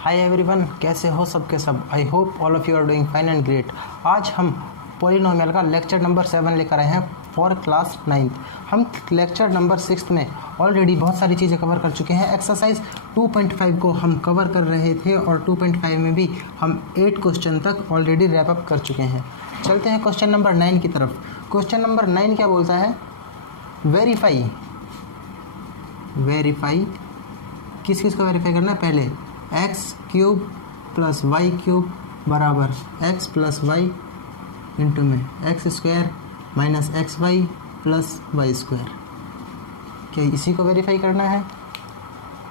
Hi everyone, कैसे हो सबके सब। I hope all of you are doing fine and great. आज हम पॉलिनोमियल का लेक्चर नंबर 7 लेकर आए हैं फॉर क्लास 9th। हम लेक्चर नंबर 6 में ऑलरेडी बहुत सारी चीज़ें कवर कर चुके हैं। एक्सरसाइज 2.5 को हम कवर कर रहे थे और 2.5 में भी हम 8 क्वेश्चन तक ऑलरेडी रैप अप कर चुके हैं। चलते हैं क्वेश्चन नंबर 9 की तरफ। क्वेश्चन नंबर 9 क्या बोलता है? वेरीफाई किस किस को वेरीफाई करना है? पहले X cube plus Y cube बराबर एक्स प्लस वाई इंटू में X square minus x Y plus Y square. क्या इसी को वेरीफाई करना है?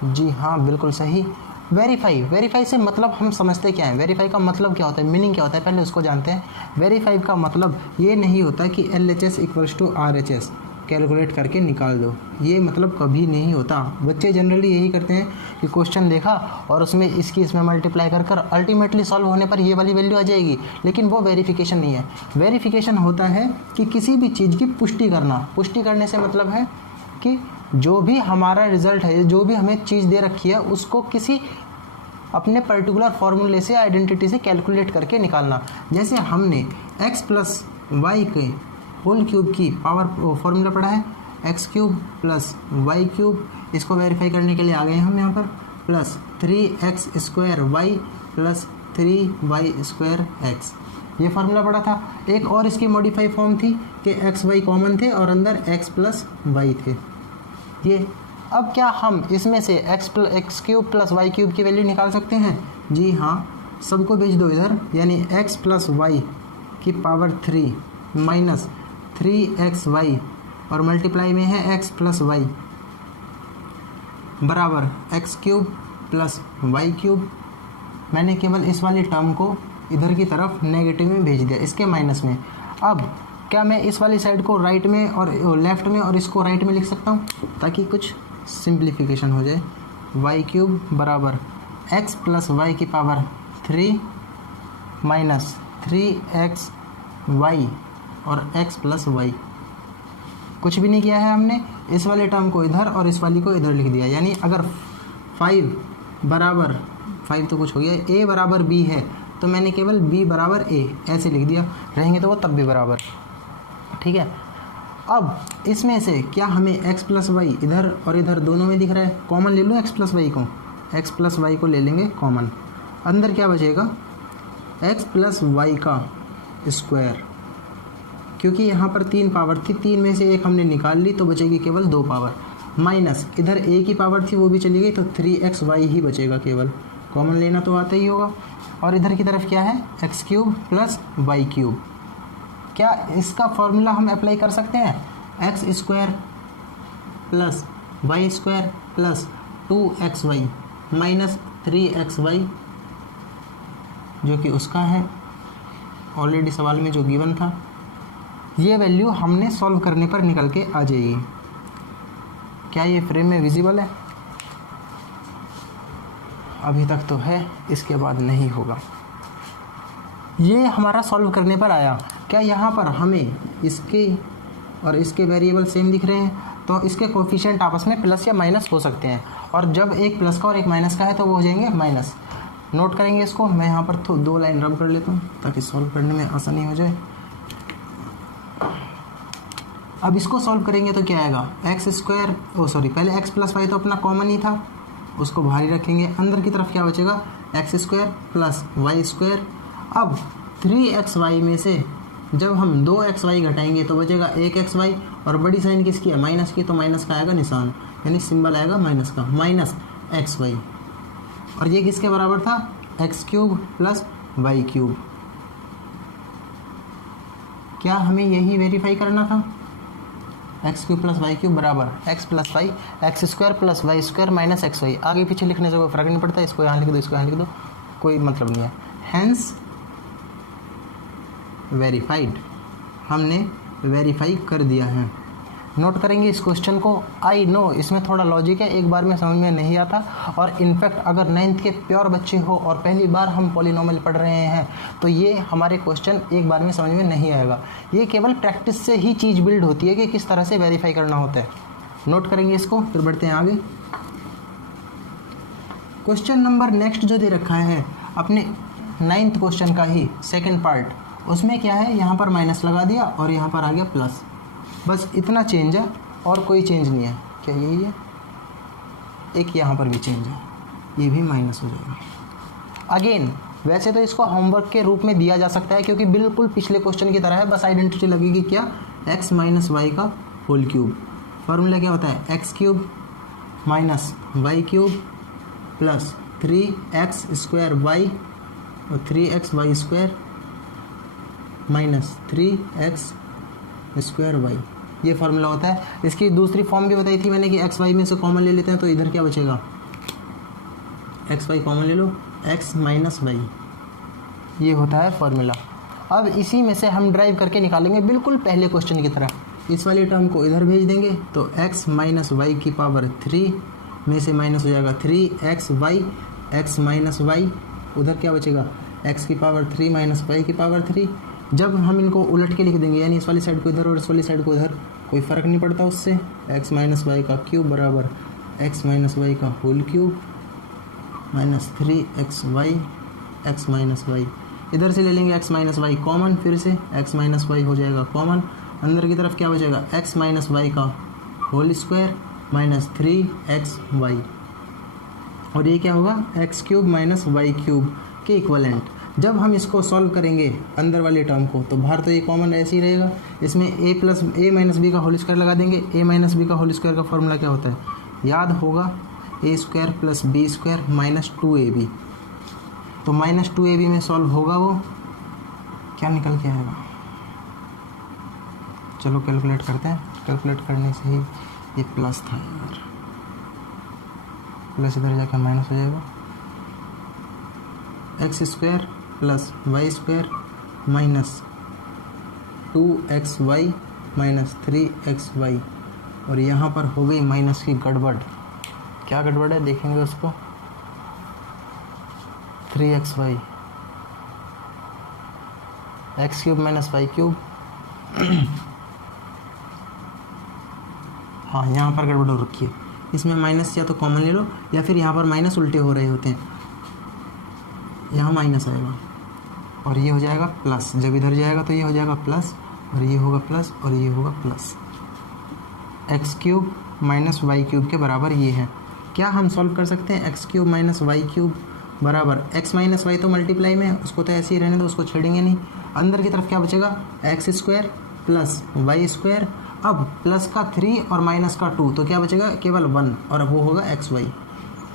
जी हाँ, बिल्कुल सही। वेरीफाई से मतलब हम समझते क्या है? वेरीफाई का मतलब क्या होता है, मीनिंग क्या होता है, पहले उसको जानते हैं। वेरीफाई का मतलब ये नहीं होता कि LHS equals to RHS calculate करके निकाल दो, ये मतलब कभी नहीं होता। बच्चे जनरली यही करते हैं कि क्वेश्चन देखा और उसमें इसमें मल्टीप्लाई कर अल्टीमेटली सॉल्व होने पर ये वाली वैल्यू आ जाएगी, लेकिन वो वेरिफिकेशन नहीं है। वेरिफिकेशन होता है कि किसी भी चीज़ की पुष्टि करना। पुष्टि करने से मतलब है कि जो भी हमारा रिजल्ट है, जो भी हमें चीज़ दे रखी है, उसको किसी अपने पर्टिकुलर फार्मूले से, आइडेंटिटी से कैलकुलेट करके निकालना। जैसे हमने x प्लस वाई के होल क्यूब की पावर फॉर्मूला पढ़ा है, x cube plus Y cube. इसको वेरीफाई करने के लिए आ गए हम यहाँ पर, plus 3x square Y plus 3y square X, ये फार्मूला पढ़ा था। एक और इसकी मॉडिफाई फॉर्म थी कि एक्स वाई कॉमन थे और अंदर x प्लस वाई थे। ये अब क्या हम इसमें से X cube plus Y cube की वैल्यू निकाल सकते हैं? जी हाँ, सबको भेज दो इधर, यानी x प्लस वाई की पावर 3 माइनस 3xy और मल्टीप्लाई में है x प्लस वाई बराबर x cube plus Y cube. मैंने केवल इस वाली टर्म को इधर की तरफ नेगेटिव में भेज दिया, इसके माइनस में। अब क्या मैं इस वाली साइड को राइट में और लेफ़्ट में और इसको राइट में लिख सकता हूँ, ताकि कुछ सिंप्लीफिकेशन हो जाए। वाई क्यूब बराबर एक्स प्लस वाई की पावर 3 माइनस 3xy और x प्लस वाई। कुछ भी नहीं किया है हमने, इस वाले टर्म को इधर और इस वाली को इधर लिख दिया। यानी अगर 5 बराबर 5 तो कुछ हो गया, a बराबर b है तो मैंने केवल b बराबर a ऐसे लिख दिया, रहेंगे तो वो तब भी बराबर। ठीक है। अब इसमें से क्या हमें x प्लस वाई इधर और इधर दोनों में दिख रहा है? कॉमन ले लूँ x प्लस वाई को, x प्लस वाई को ले लेंगे कॉमन। अंदर क्या बचेगा? x प्लस वाई का स्क्वायर, क्योंकि यहाँ पर 3 पावर थी, 3 में से एक हमने निकाल ली तो बचेगी केवल 2 पावर, माइनस इधर a की पावर थी वो भी चली गई तो 3xy ही बचेगा केवल। कॉमन लेना तो आता ही होगा। और इधर की तरफ क्या है? X cube plus Y cube. क्या इसका फॉर्मूला हम अप्लाई कर सकते हैं? X square plus Y square plus 2xy minus 3xy, जो कि उसका है ऑलरेडी सवाल में जो गिवन था। ये वैल्यू हमने सॉल्व करने पर निकल के आ जाएगी। क्या ये फ्रेम में विजिबल है? अभी तक तो है, इसके बाद नहीं होगा। ये हमारा सॉल्व करने पर आया। क्या यहाँ पर हमें इसके और इसके वेरिएबल सेम दिख रहे हैं? तो इसके कोफिशिएंट आपस में प्लस या माइनस हो सकते हैं, और जब एक प्लस का और एक माइनस का है तो वो हो जाएंगे माइनस। नोट करेंगे इसको। मैं यहाँ पर 2 लाइन रब कर लेता हूँ ताकि सॉल्व करने में आसानी हो जाए। अब इसको सॉल्व करेंगे तो क्या आएगा? एक्स स्क्वायर पहले एक्स प्लस वाई तो अपना कॉमन ही था, उसको बाहर ही रखेंगे। अंदर की तरफ क्या बचेगा? X square plus Y square. अब 3xy में से जब हम 2xy घटाएंगे तो बचेगा 1xy, और बड़ी साइन किसकी है? माइनस की, तो माइनस का आएगा निशान, यानी सिंबल आएगा माइनस का, माइनस xy। और ये किसके बराबर था? X cube plus Y cube. क्या हमें यही वेरीफाई करना था? X cube plus Y cube बराबर X plus Y, X square plus Y square minus x Y. आगे पीछे लिखने से कोई फ़र्क नहीं पड़ता, इसको यहाँ लिख दो, इसको यहाँ लिख दो, कोई मतलब नहीं है। हैंस वेरीफाइड, हमने वेरीफाई कर दिया है। नोट करेंगे इस क्वेश्चन को। आई नो इसमें थोड़ा लॉजिक है, एक बार में समझ में नहीं आता, और इनफैक्ट अगर 9th के प्योर बच्चे हो और पहली बार हम पॉलिनोमियल पढ़ रहे हैं तो ये हमारे क्वेश्चन एक बार में समझ में नहीं आएगा। ये केवल प्रैक्टिस से ही चीज़ बिल्ड होती है कि किस तरह से वेरीफाई करना होता है। नोट करेंगे इसको, फिर बढ़ते हैं आगे। क्वेश्चन नंबर नेक्स्ट जो दे रखा है अपने 9th क्वेश्चन का ही सेकंड पार्ट, उसमें क्या है, यहाँ पर माइनस लगा दिया और यहाँ पर आ गया प्लस, बस इतना चेंज है और कोई चेंज नहीं है। क्या यही है, एक यहाँ पर भी चेंज है, ये भी माइनस हो जाएगा। अगेन वैसे तो इसको होमवर्क के रूप में दिया जा सकता है क्योंकि बिल्कुल पिछले क्वेश्चन की तरह है, बस आइडेंटिटी लगेगी क्या, x माइनस वाई का होल क्यूब। फॉर्मूला क्या होता है, x cube minus y cube plus 3x square y और 3x y square minus 3x square y, ये फार्मूला होता है। इसकी दूसरी फॉर्म भी बताई थी मैंने कि एक्स वाई में से कॉमन ले लेते हैं तो इधर क्या बचेगा, एक्स वाई कॉमन ले लो, एक्स माइनस वाई, ये होता है फार्मूला। अब इसी में से हम ड्राइव करके निकालेंगे बिल्कुल पहले क्वेश्चन की तरह। इस वाली टर्म को इधर भेज देंगे तो x माइनस वाई की पावर 3 में से माइनस हो जाएगा 3x y, x minus Y, उधर क्या बचेगा x की पावर 3 माइनस वाई की पावर 3। जब हम इनको उलट के लिख देंगे यानी इस वाली साइड को इधर और इस वाली साइड को इधर, कोई फ़र्क नहीं पड़ता उससे, x माइनस वाई का क्यूब बराबर x माइनस वाई का whole cube minus 3x y x minus y. इधर से ले लेंगे x माइनस वाई कॉमन, फिर से x माइनस वाई हो जाएगा कॉमन, अंदर की तरफ क्या बचेगा x माइनस वाई का whole square minus 3x y, और ये क्या होगा x cube minus y cube के इक्वलेंट। जब हम इसको सॉल्व करेंगे अंदर वाले टर्म को तो बाहर तो ये कॉमन ऐसे ही रहेगा, इसमें a माइनस बी का होल स्क्वायर लगा देंगे। a माइनस बी का होल स्क्वायर का फॉर्मूला क्या होता है, याद होगा, a square plus B square minus 2ab। तो माइनस 2ab में सॉल्व होगा वो क्या निकल के आएगा, चलो कैलकुलेट करते हैं। कैलकुलेट करने से ही ये प्लस था यार, प्लस इधर जाकर माइनस हो जाएगा, x square plus Y square minus 2x y minus 3x y, और यहाँ पर हो गई माइनस की गड़बड़। क्या गड़बड़ है देखेंगे उसको, 3x y, x cube minus y cube, हाँ यहाँ पर गड़बड़ हो रखी है, इसमें माइनस या तो कॉमन ले लो या फिर यहाँ पर माइनस उल्टे हो रहे होते हैं, यहाँ माइनस आएगा और ये हो जाएगा प्लस, जब इधर जाएगा तो ये हो जाएगा प्लस और ये होगा प्लस और ये होगा plus. X cube minus y cube के बराबर ये है। क्या हम सॉल्व कर सकते हैं, x cube minus y cube बराबर एक्स माइनस वाई तो मल्टीप्लाई में है, उसको तो ऐसे ही रहने दो, उसको छेड़ेंगे नहीं। अंदर की तरफ क्या बचेगा, x square plus Y square, अब प्लस का 3 और माइनस का 2 तो क्या बचेगा केवल 1 और अब वो होगा एक्स वाई।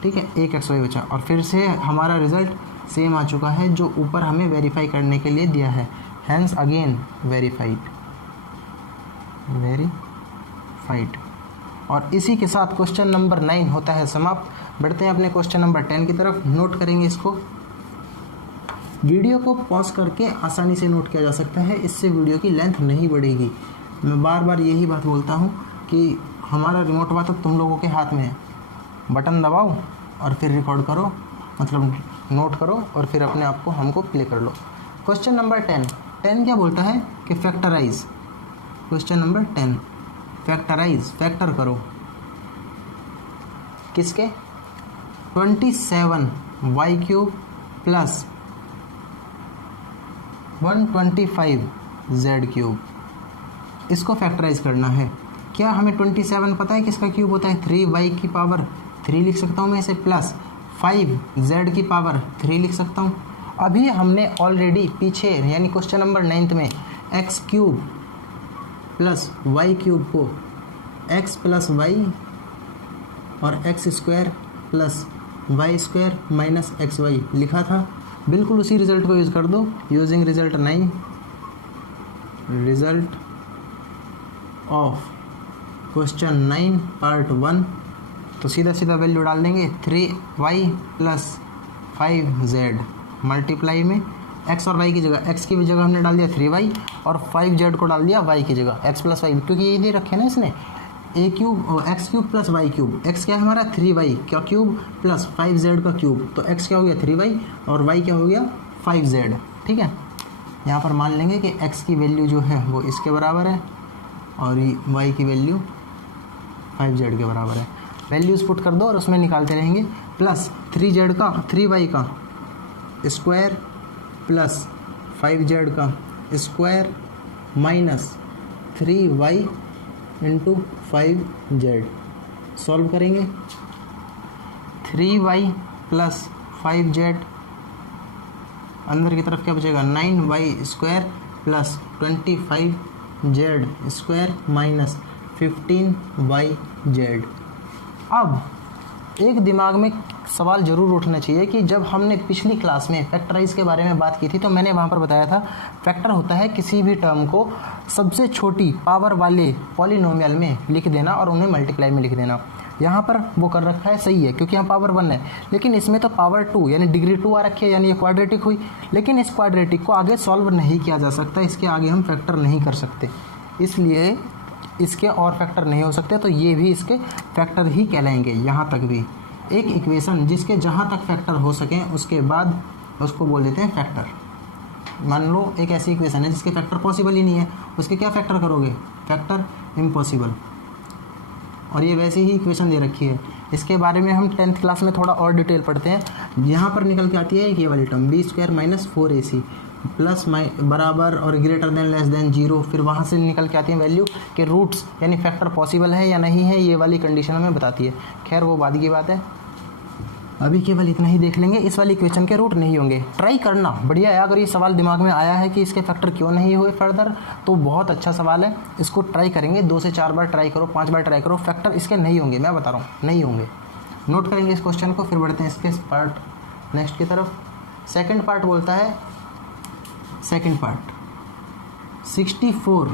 ठीक है, एक एक्स वाई बचा और फिर से हमारा रिजल्ट सेम आ चुका है जो ऊपर हमें वेरीफाई करने के लिए दिया है, हैंस अगेन वेरीफाइड। और इसी के साथ क्वेश्चन नंबर 9 होता है समाप्त। बढ़ते हैं अपने क्वेश्चन नंबर 10 की तरफ, नोट करेंगे इसको। वीडियो को पॉज करके आसानी से नोट किया जा सकता है, इससे वीडियो की लेंथ नहीं बढ़ेगी। मैं बार बार यही बात बोलता हूँ कि हमारा रिमोट बात तो तुम लोगों के हाथ में है, बटन दबाओ और फिर रिकॉर्ड करो, मतलब नोट करो और फिर अपने आप को हमको प्ले कर लो। क्वेश्चन नंबर 10 क्या बोलता है कि factorise. Question number 10 factorise, factor करो किसके, 27y cube plus 125z cube, इसको फैक्टराइज करना है। क्या हमें 27 पता है किसका क्यूब होता है, 3y की पावर 3 लिख सकता हूँ मैं इसे, प्लस 5z की पावर 3 लिख सकता हूँ। अभी हमने ऑलरेडी पीछे यानी क्वेश्चन नंबर 9 में x cube plus y cube को x प्लस वाई और x square plus Y square minus x y लिखा था। बिल्कुल उसी रिजल्ट को यूज़ कर दो, using result 9, result of question 9 part 1। तो सीधा सीधा वैल्यू डाल देंगे, 3y प्लस 5z मल्टीप्लाई में x और y की जगह, x की जगह हमने डाल दिया 3y और 5z को डाल दिया y की जगह, x प्लस वाई, क्योंकि ये दे रखे ना इसने a cube x cube plus Y cube. x क्या है हमारा 3y क्या क्यूब प्लस 5z का क्यूब, तो x क्या हो गया 3y और y क्या हो गया 5z। ठीक है, यहाँ पर मान लेंगे कि x की वैल्यू जो है वो इसके बराबर है और y की वैल्यू 5z के बराबर है। वैल्यूज़ पुट कर दो और उसमें निकालते रहेंगे। प्लस 3z का 3y का स्क्वायर प्लस 5z का square minus 3y into 5z। Solve करेंगे 3y प्लस 5z, अंदर की तरफ क्या बचेगा 9y square plus 25z square minus 15yz। अब एक दिमाग में सवाल ज़रूर उठना चाहिए कि जब हमने पिछली क्लास में फैक्टराइज के बारे में बात की थी तो मैंने वहाँ पर बताया था फैक्टर होता है किसी भी टर्म को सबसे छोटी पावर वाले पॉलिनोमियल में लिख देना और उन्हें मल्टीप्लाई में लिख देना। यहाँ पर वो कर रखा है, सही है, क्योंकि यहाँ पावर 1 है, लेकिन इसमें तो पावर 2 यानी डिग्री 2 आ रखी है, यानी ये क्वाड्रेटिक हुई। लेकिन इस क्वाड्रेटिक को आगे सॉल्व नहीं किया जा सकता, इसके आगे हम फैक्टर नहीं कर सकते, इसलिए इसके और फैक्टर नहीं हो सकते, तो ये भी इसके फैक्टर ही कहलाएंगे। यहाँ तक भी एक इक्वेशन जिसके जहाँ तक फैक्टर हो सकें उसके बाद उसको बोल देते हैं फैक्टर। मान लो एक ऐसी इक्वेशन है जिसके फैक्टर पॉसिबल ही नहीं है, उसके क्या फैक्टर करोगे, फैक्टर इम्पॉसिबल। और ये वैसे ही इक्वेशन दे रखी है, इसके बारे में हम 10th क्लास में थोड़ा और डिटेल पढ़ते हैं। यहाँ पर निकल के आती है ये वाली term b² minus 4ac plus बराबर और ग्रेटर देन लेस देन 0। फिर वहाँ से निकल के आती है वैल्यू के रूट्स यानी फैक्टर पॉसिबल है या नहीं है, ये वाली कंडीशन हमें बताती है। खैर वो बाद की बात है, अभी केवल इतना ही देख लेंगे, इस वाली इक्वेशन के रूट नहीं होंगे। ट्राई करना बढ़िया है, अगर ये सवाल दिमाग में आया है कि इसके फैक्टर क्यों नहीं हुए फर्दर, तो बहुत अच्छा सवाल है, इसको ट्राई करेंगे। 2 से 4 बार ट्राई करो, 5 बार ट्राई करो, फैक्टर इसके नहीं होंगे, मैं बता रहा हूँ नहीं होंगे। नोट करेंगे इस क्वेश्चन को, फिर बढ़ते हैं इसके पार्ट नेक्स्ट की तरफ। सेकेंड पार्ट बोलता है, second part 64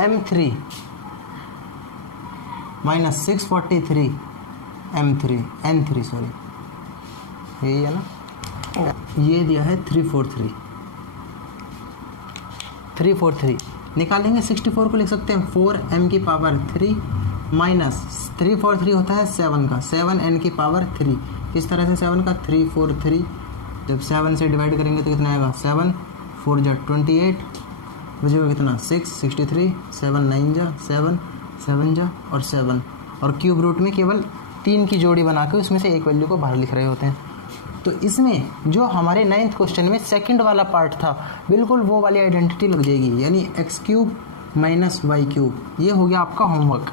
m3 minus 643 m3 n3 sorry, यही है ना, ये दिया है 343 निकालेंगे। 64 को लिख सकते हैं 4m की पावर 3 माइनस 343 होता है 7 का, 7n की पावर 3। किस तरह से 7 का 343, जब 7 से डिवाइड करेंगे तो कितना आएगा 7 4 जा 28, बचेगा कितना 6 63, 7 9 जा 7 7 जा और 7, और क्यूब रूट में केवल 3 की जोड़ी बना के उसमें से एक वैल्यू को बाहर लिख रहे होते हैं। तो इसमें जो हमारे 9th क्वेश्चन में सेकंड वाला पार्ट था, बिल्कुल वो वाली आइडेंटिटी लग जाएगी, यानी x³ माइनस y³। ये हो गया आपका होमवर्क।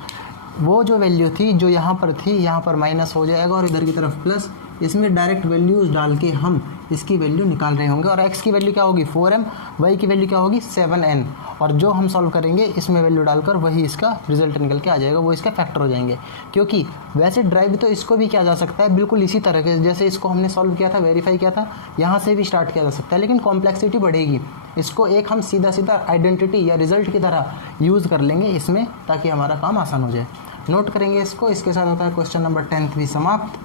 वो जो वैल्यू थी जो यहाँ पर थी, यहाँ पर माइनस हो जाएगा और इधर की तरफ प्लस, इसमें डायरेक्ट वैल्यूज़ डाल के हम इसकी वैल्यू निकाल रहे होंगे। और x की वैल्यू क्या होगी 4m, y की वैल्यू क्या होगी 7n, और जो हम सॉल्व करेंगे इसमें वैल्यू डालकर वही इसका रिजल्ट निकल के आ जाएगा, वो इसका फैक्टर हो जाएंगे। क्योंकि वैसे ड्राइव तो इसको भी किया जा सकता है बिल्कुल इसी तरह के, जैसे इसको हमने सॉल्व किया था, वेरीफाई किया था, यहाँ से भी स्टार्ट किया जा सकता है, लेकिन कॉम्प्लेक्सिटी बढ़ेगी। इसको एक हम सीधा सीधा आइडेंटिटी या रिजल्ट की तरह यूज़ कर लेंगे इसमें, ताकि हमारा काम आसान हो जाए। नोट करेंगे इसको, इसके साथ होता है क्वेश्चन नंबर 10 भी समाप्त।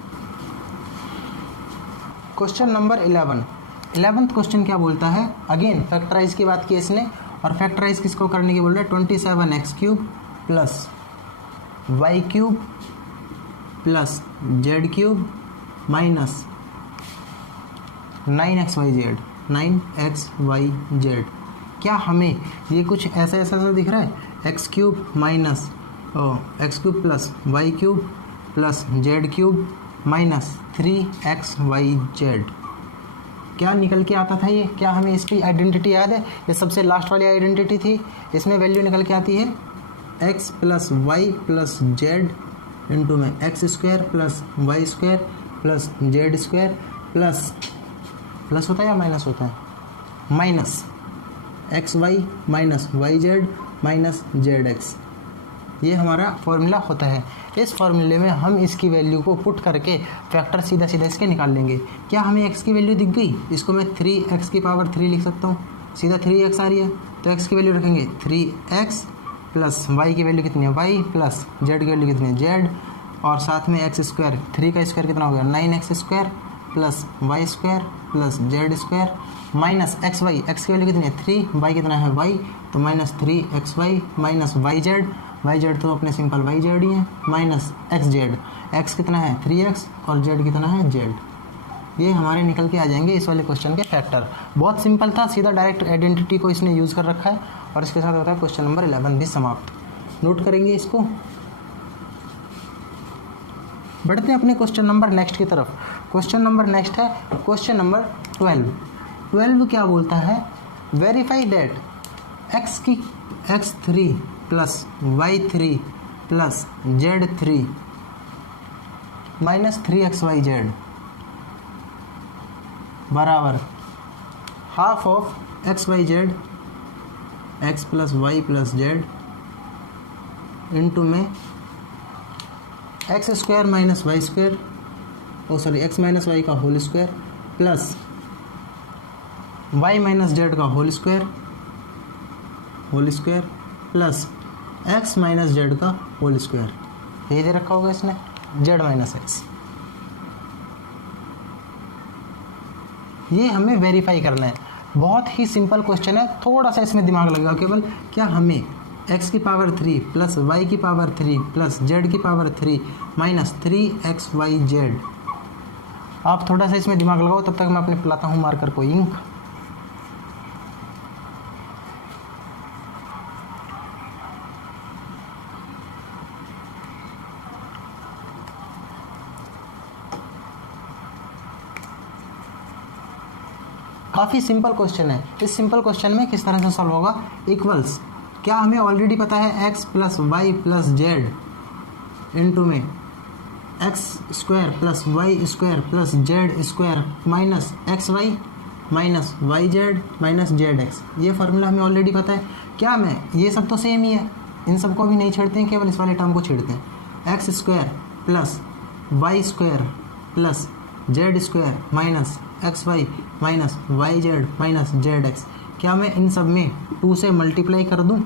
क्वेश्चन नंबर 11th क्वेश्चन क्या बोलता है, अगेन फैक्टराइज की बात की इसने, और फैक्टराइज किसको करने की बोल रहा है 27x³ plus y³ plus z³ minus 9xyz। क्या हमें ये कुछ ऐसा ऐसा दिख रहा है, x³ minus x³ plus y³ plus z³ minus 3xyz। क्या निकल के आता था ये, क्या हमें इसकी आइडेंटिटी याद है, ये सबसे लास्ट वाली आइडेंटिटी थी, इसमें वैल्यू निकल के आती है x plus Y plus Z into में x² plus y² plus z² plus होता है या माइनस होता है, minus xy minus yz minus zx। ये हमारा फॉर्मूला होता है। इस फॉर्मूले में हम इसकी वैल्यू को पुट करके फैक्टर सीधा सीधा इसके निकाल लेंगे। क्या हमें x की वैल्यू दिख गई, इसको मैं 3x की पावर 3 लिख सकता हूँ, सीधा 3x आ रही है, तो x की वैल्यू रखेंगे 3x प्लस y की वैल्यू कितनी है y प्लस z की वैल्यू कितनी है z, और साथ में x स्क्वायर, 3 का स्क्वायर कितना हो गया 9x² plus y² plus z² minus xy, x की वैल्यू कितनी है 3, y कितना है y, तो माइनस 3xy माइनस yz तो अपने सिंपल yz ही है, माइनस xz, x कितना है 3x और z कितना है z। ये हमारे निकल के आ जाएंगे इस वाले क्वेश्चन के फैक्टर। बहुत सिंपल था, सीधा डायरेक्ट आइडेंटिटी को इसने यूज़ कर रखा है, और इसके साथ होता है क्वेश्चन नंबर 11 भी समाप्त। नोट करेंगे इसको। बढ़ते हैं अपने क्वेश्चन नंबर नेक्स्ट की तरफ। क्वेश्चन नंबर नेक्स्ट है क्वेश्चन नंबर 12 क्या बोलता है, verify that x3 plus y3 plus z3 minus 3xyz बराबर half of xyz x plus Y plus Z into में X square minus Y square X minus Y का whole square plus Y minus Z का whole square plus X minus Z का whole square, ये दे रखा होगा इसने Z minus x. ये हमें वेरीफाई करना है, बहुत ही सिंपल क्वेश्चन है, थोड़ा सा इसमें दिमाग लगा केवल। क्या हमें x की पावर 3 प्लस y की पावर 3 प्लस z की पावर 3 माइनस 3xyz, आप थोड़ा सा इसमें दिमाग लगाओ, तब तक मैं अपने पिलाता हूँ मार्कर को इंक। काफ़ी सिंपल क्वेश्चन है। इस सिंपल क्वेश्चन में किस तरह से सॉल्व होगा, इक्वल्स क्या हमें ऑलरेडी पता है x plus Y plus Z into में X square plus Y square plus Z square minus x Y minus Y Z minus Z x, ये फार्मूला हमें ऑलरेडी पता है। क्या मैं ये सब तो सेम ही है, इन सबको भी नहीं छेड़ते हैं, केवल इस वाले टर्म को छेड़ते हैं। X square plus Y square plus Z square minus x Y minus Y Z minus Z x, क्या मैं इन सब में 2 से मल्टीप्लाई कर दूं,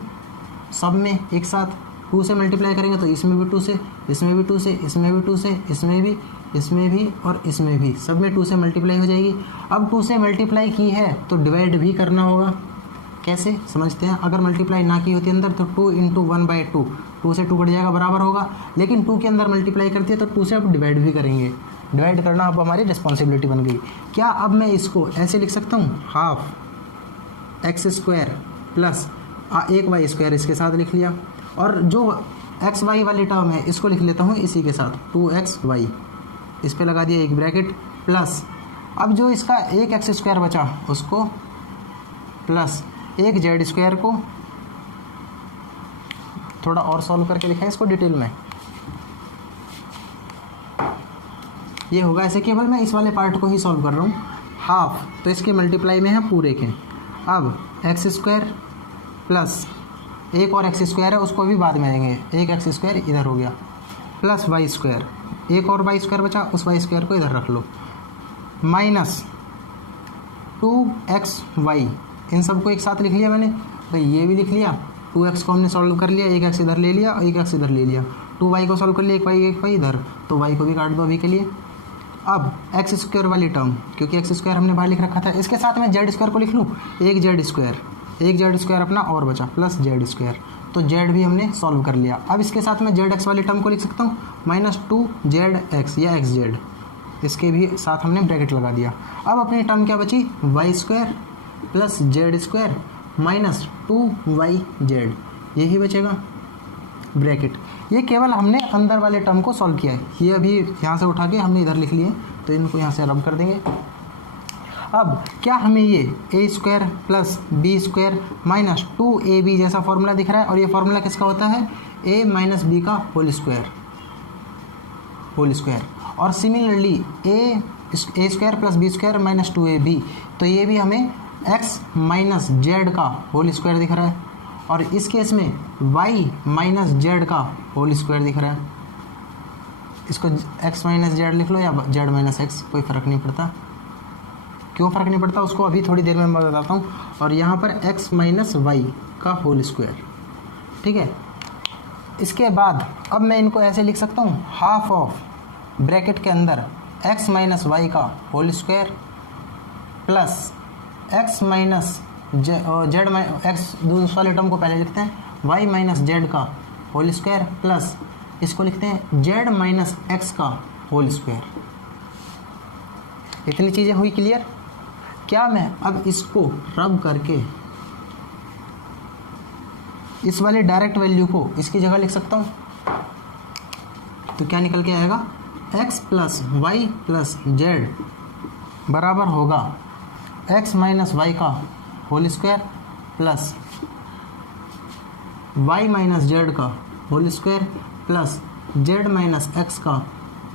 सब में एक साथ 2 से मल्टीप्लाई करेंगे तो इसमें भी 2 से, इसमें भी 2 से, इसमें भी 2 से, इसमें भी और इसमें भी, सब में 2 से मल्टीप्लाई हो जाएगी। अब 2 से मल्टीप्लाई की है तो डिवाइड भी करना होगा, कैसे समझते हैं। अगर मल्टीप्लाई ना की होती अंदर तो 2 इंटू 1/2, 2 से 2 बढ़ जाएगा बराबर होगा, लेकिन 2 के अंदर मल्टीप्लाई करती है तो 2 से अब डिवाइड भी करेंगे, डिवाइड करना अब हमारी रिस्पॉन्सिबिलिटी बन गई। क्या अब मैं इसको ऐसे लिख सकता हूँ, half x square plus 1y square इसके साथ लिख लिया, और जो एक्स वाई वाली टर्म है इसको लिख लेता हूँ इसी के साथ 2xy, इस पे लगा दिया एक ब्रैकेट, प्लस अब जो इसका एक एक्स स्क्वायर बचा उसको प्लस एक जेड स्क्वायर को, थोड़ा और सॉल्व करके दिखाएं इसको डिटेल में। ये होगा ऐसे, केवल मैं इस वाले पार्ट को ही सॉल्व कर रहा हूँ। हाफ तो इसके मल्टीप्लाई में है पूरे के, अब एक्स स्क्वायर प्लस एक और एक्स स्क्वायर है उसको भी बाद में देंगे, एक एक्स स्क्वायर इधर हो गया प्लस वाई स्क्वायर, एक और वाई स्क्वायर बचा उस वाई स्क्वायर को इधर रख लो, माइनस 2xy, इन सबको एक साथ लिख लिया मैंने, भाई ये भी लिख लिया, 2x को हमने सॉल्व कर लिया, एक एक्स इधर ले लिया और एक एक्स इधर ले लिया, 2y को सॉल्व कर लिया, एक वाई इधर, तो y को भी काट दो अभी के लिए। अब एक्स स्क्वायर वाली टर्म, क्योंकि एक्स स्क्वायर हमने बाहर लिख रखा था, इसके साथ मैं जेड स्क्वायर को लिख लूँ, एक जेड स्क्वायर अपना और बचा प्लस जेड स्क्वायर, तो जेड भी हमने सॉल्व कर लिया। अब इसके साथ मैं जेड एक्स वाली टर्म को लिख सकता हूँ -2zx या एक्स जेड, इसके भी साथ हमने ब्रैकेट लगा दिया। अब अपनी टर्म क्या बची, y square plus Z square minus 2yz, यही बचेगा ब्रैकेट। ये केवल हमने अंदर वाले टर्म को सॉल्व किया है, ये अभी यहाँ से उठा के हमने इधर लिख लिए, तो इनको यहाँ से रब कर देंगे। अब क्या हमें ये A square plus B square minus 2ab जैसा फॉर्मूला दिख रहा है, और ये फॉर्मूला किसका होता है, a माइनस बी का होल स्क्वायर, और similarly A square plus B square minus 2ab, तो ये भी हमें x माइनस जेड का होल स्क्वायर दिख रहा है, और इस केस में y माइनस जेड का होल स्क्वायर दिख रहा है। इसको x माइनस जेड लिख लो या z माइनस एक्स, कोई फ़र्क नहीं पड़ता। क्यों फ़र्क नहीं पड़ता उसको अभी थोड़ी देर में मैं बताता हूँ। और यहाँ पर x माइनस वाई का होल स्क्वायर, ठीक है। इसके बाद अब मैं इनको ऐसे लिख सकता हूँ, हाफ ऑफ ब्रैकेट के अंदर x माइनस वाई का whole square plus x minus Z x, दूसरे वाले टर्म को पहले लिखते हैं, y माइनस जेड का होल स्क्वायर प्लस इसको लिखते हैं z माइनस एक्स का होल स्क्वायर। इतनी चीज़ें हुई क्लियर। क्या मैं अब इसको रब करके इस वाले डायरेक्ट वैल्यू को इसकी जगह लिख सकता हूँ, तो क्या निकल के आएगा, X plus Y plus Z बराबर होगा एक्स माइनस वाई का whole square plus Y minus Z का whole square plus Z minus x का